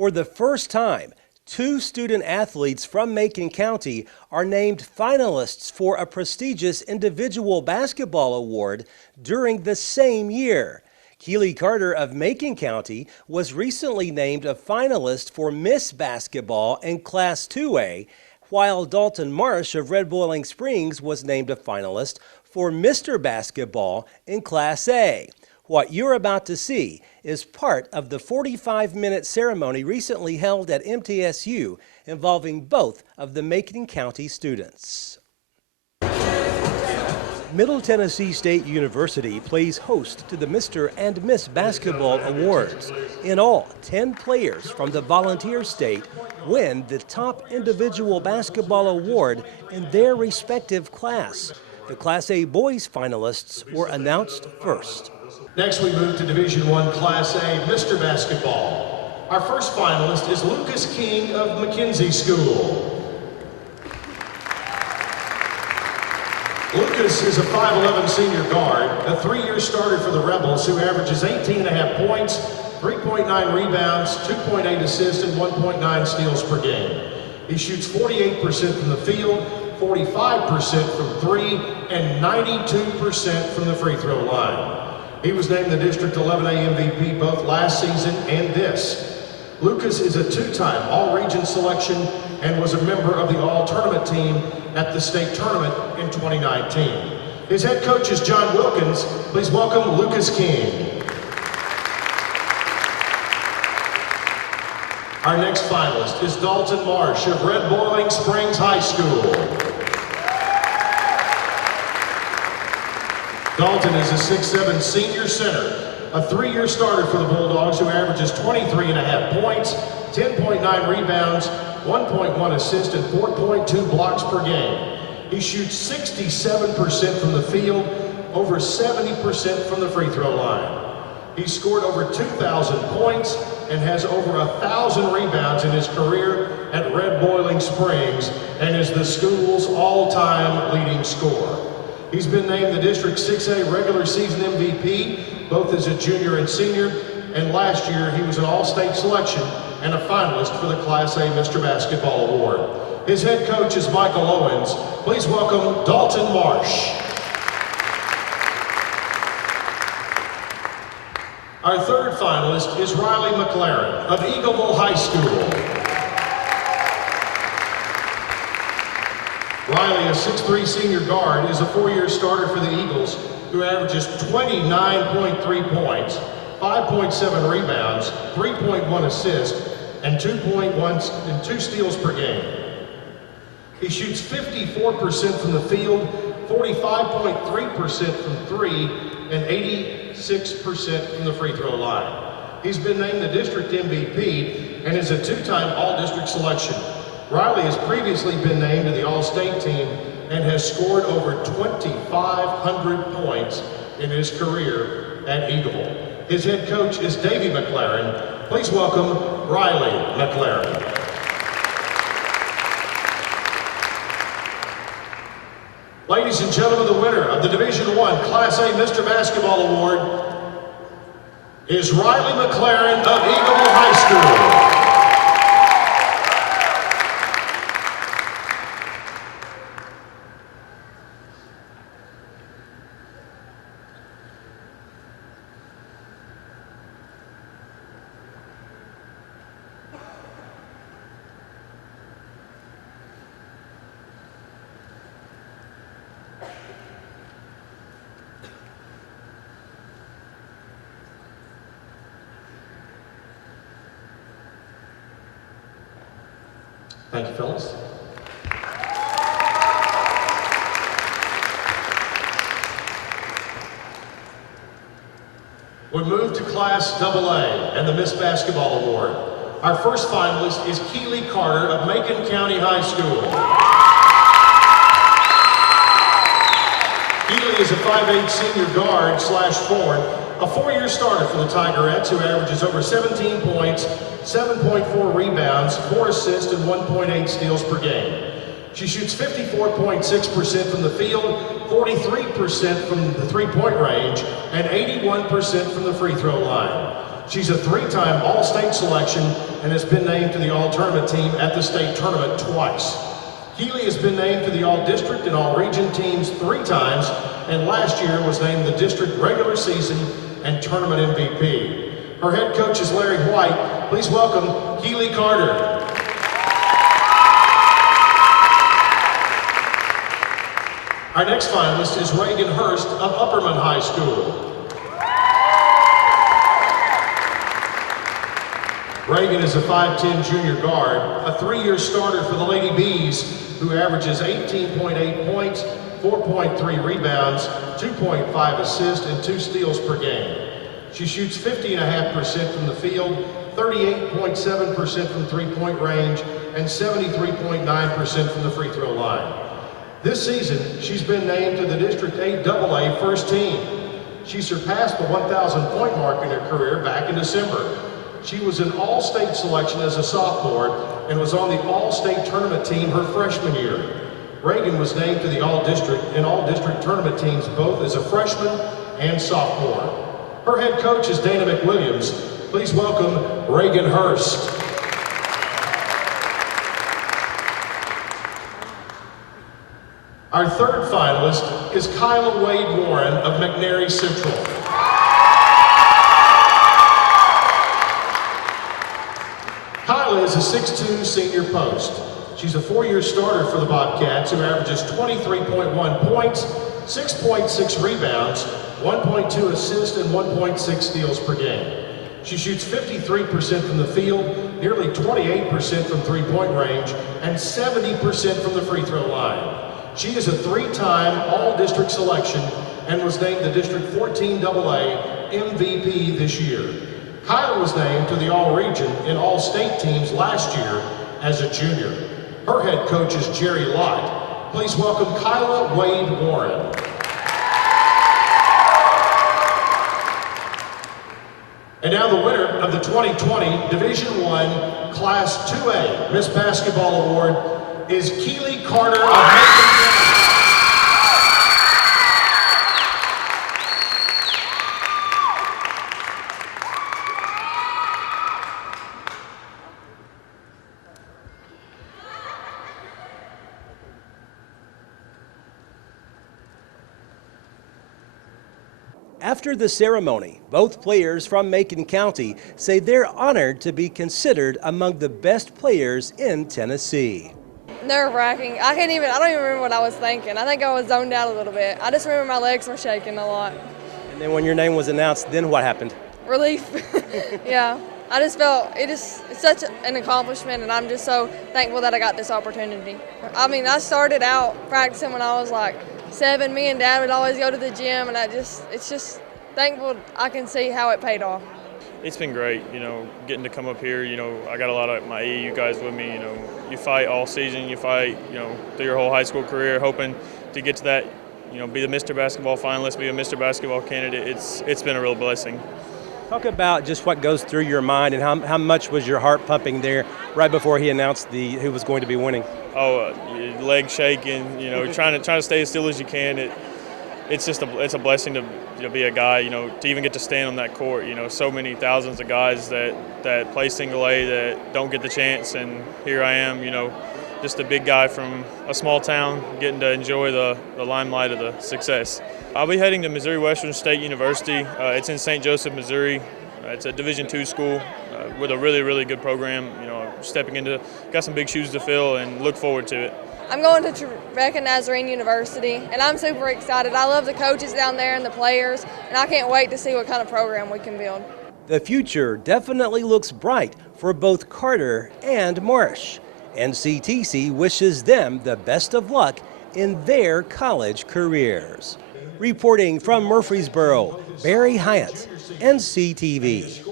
For the first time, 2 student athletes from Macon County are named finalists for a prestigious individual basketball award during the same year. Keely Carter of Macon County was recently named a finalist for Miss Basketball in Class 2A, while Dalton Marsh of Red Boiling Springs was named a finalist for Mr. Basketball in Class A. What you're about to see is part of the 45-minute ceremony recently held at MTSU involving both of the Macon County students. Middle Tennessee State University plays host to the Mr. and Miss Basketball Awards. In all, 10 players from the volunteer state win the top individual basketball award in their respective class. The Class A boys finalists were announced first. Next, we move to Division I Class A Mr. Basketball. Our first finalist is Lucas King of McKenzie School. Lucas is a 5'11" senior guard, a 3-year starter for the Rebels who averages 18.5 points, 3.9 rebounds, 2.8 assists, and 1.9 steals per game. He shoots 48% from the field, 45% from 3, and 92% from the free throw line. He was named the District 11A MVP both last season and this. Lucas is a 2-time All-Region selection and was a member of the All-Tournament team at the state tournament in 2019. His head coach is John Wilkins. Please welcome Lucas King. Our next finalist is Dalton Marsh of Red Boiling Springs High School. Dalton is a 6'7" senior center, a 3-year starter for the Bulldogs who averages 23.5 points, 10.9 rebounds, 1.1 assists, and 4.2 blocks per game. He shoots 67% from the field, over 70% from the free throw line. He's scored over 2,000 points and has over 1,000 rebounds in his career at Red Boiling Springs and is the school's all-time leading scorer. He's been named the District 6A regular season MVP, both as a junior and senior, and last year he was an all-state selection and a finalist for the Class A Mr. Basketball Award. His head coach is Michael Owens. Please welcome Dalton Marsh. Our third finalist is Riley McLaren of Eagleville High School. Riley, a 6'3" senior guard, is a 4-year starter for the Eagles who averages 29.3 points, 5.7 rebounds, 3.1 assists, and 2 steals per game. He shoots 54% from the field, 45.3% from 3, and 86% from the free throw line. He's been named the district MVP and is a 2-time all-district selection. Riley has previously been named to the All-State team and has scored over 2,500 points in his career at Eagleville. His head coach is Davey McLaren. Please welcome Riley McLaren. Ladies and gentlemen, the winner of the Division I Class A Mr. Basketball Award is Riley McLaren of Eagleville High School. Thank you, fellas. We move to Class AA and the Miss Basketball Award. Our first finalist is Keely Carter of Macon County High School. Keely is a 5'8" senior guard / forward, a 4-year starter for the Tigerettes who averages over 17 points, 7.4 rebounds, 4 assists, and 1.8 steals per game. She shoots 54.6% from the field, 43% from the 3-point range, and 81% from the free throw line. She's a three-time All-State selection and has been named to the All-Tournament team at the state tournament twice. Keeley has been named to the All-District and All-Region teams 3 times, and last year was named the district regular season and tournament MVP. Her head coach is Larry White. Please welcome Keeley Carter. Our next finalist is Reagan Hurst of Upperman High School. Reagan is a 5'10" junior guard, a 3-year starter for the Lady Bees, who averages 18.8 points, 4.3 rebounds, 2.5 assists, and 2 steals per game. She shoots 50.5% from the field, 38.7% from three-point range, and 73.9% from the free throw line. This season, she's been named to the District 8AA first team. She surpassed the 1,000 point mark in her career back in December. She was an All-State selection as a sophomore and was on the All-State tournament team her freshman year. Reagan was named to the All-District and All-District tournament teams both as a freshman and sophomore. Her head coach is Dana McWilliams. Please welcome Reagan Hurst. Our third finalist is Kyla Wade Warren of McNary Central. Kyla is a 6'2" senior post. She's a 4-year starter for the Bobcats, who averages 23.1 points, 6.6 rebounds, 1.2 assists, and 1.6 steals per game. She shoots 53% from the field, nearly 28% from three-point range, and 70% from the free throw line. She is a 3-time All-District selection and was named the District 14AA MVP this year. Kyla was named to the All-Region and All-State teams last year as a junior. Her head coach is Jerry Lott. Please welcome Kyla Wade Warren. And now the winner of the 2020 Division I Class 2A Miss Basketball Award is Keeley Carter of Macon County. After the ceremony, both players from Macon County say they're honored to be considered among the best players in Tennessee. Nerve-wracking. I don't even remember what I was thinking. I think I was zoned out a little bit. I just remember my legs were shaking a lot. And then when your name was announced, then what happened? Relief. Yeah. I just felt it's such an accomplishment, and I'm just so thankful that I got this opportunity. I mean, I started out practicing when I was like 7. Me and Dad would always go to the gym, and it's just thankful I can see how it paid off. It's been great, getting to come up here. I got a lot of my AAU guys with me. You fight all season, you fight, through your whole high school career, hoping to get to that, be the Mr. Basketball finalist, be a Mr. Basketball candidate. It's been a real blessing. Talk about just what goes through your mind and how much was your heart pumping there right before he announced who was going to be winning. Oh, your legs shaking, trying to stay as still as you can. It's a blessing to be a guy, to even get to stand on that court. So many thousands of guys that play single A that don't get the chance, and here I am, just a big guy from a small town getting to enjoy the limelight of the success. I'll be heading to Missouri Western State University. It's in St. Joseph, Missouri. It's a Division II school with a really, really good program. Got some big shoes to fill and look forward to it. I'm going to Rebecca Nazarene University, and I'm super excited. I love the coaches down there and the players, and I can't wait to see what kind of program we can build. The future definitely looks bright for both Carter and Marsh. NCTC wishes them the best of luck in their college careers. Reporting from Murfreesboro, Barry Hyatt, NCTV.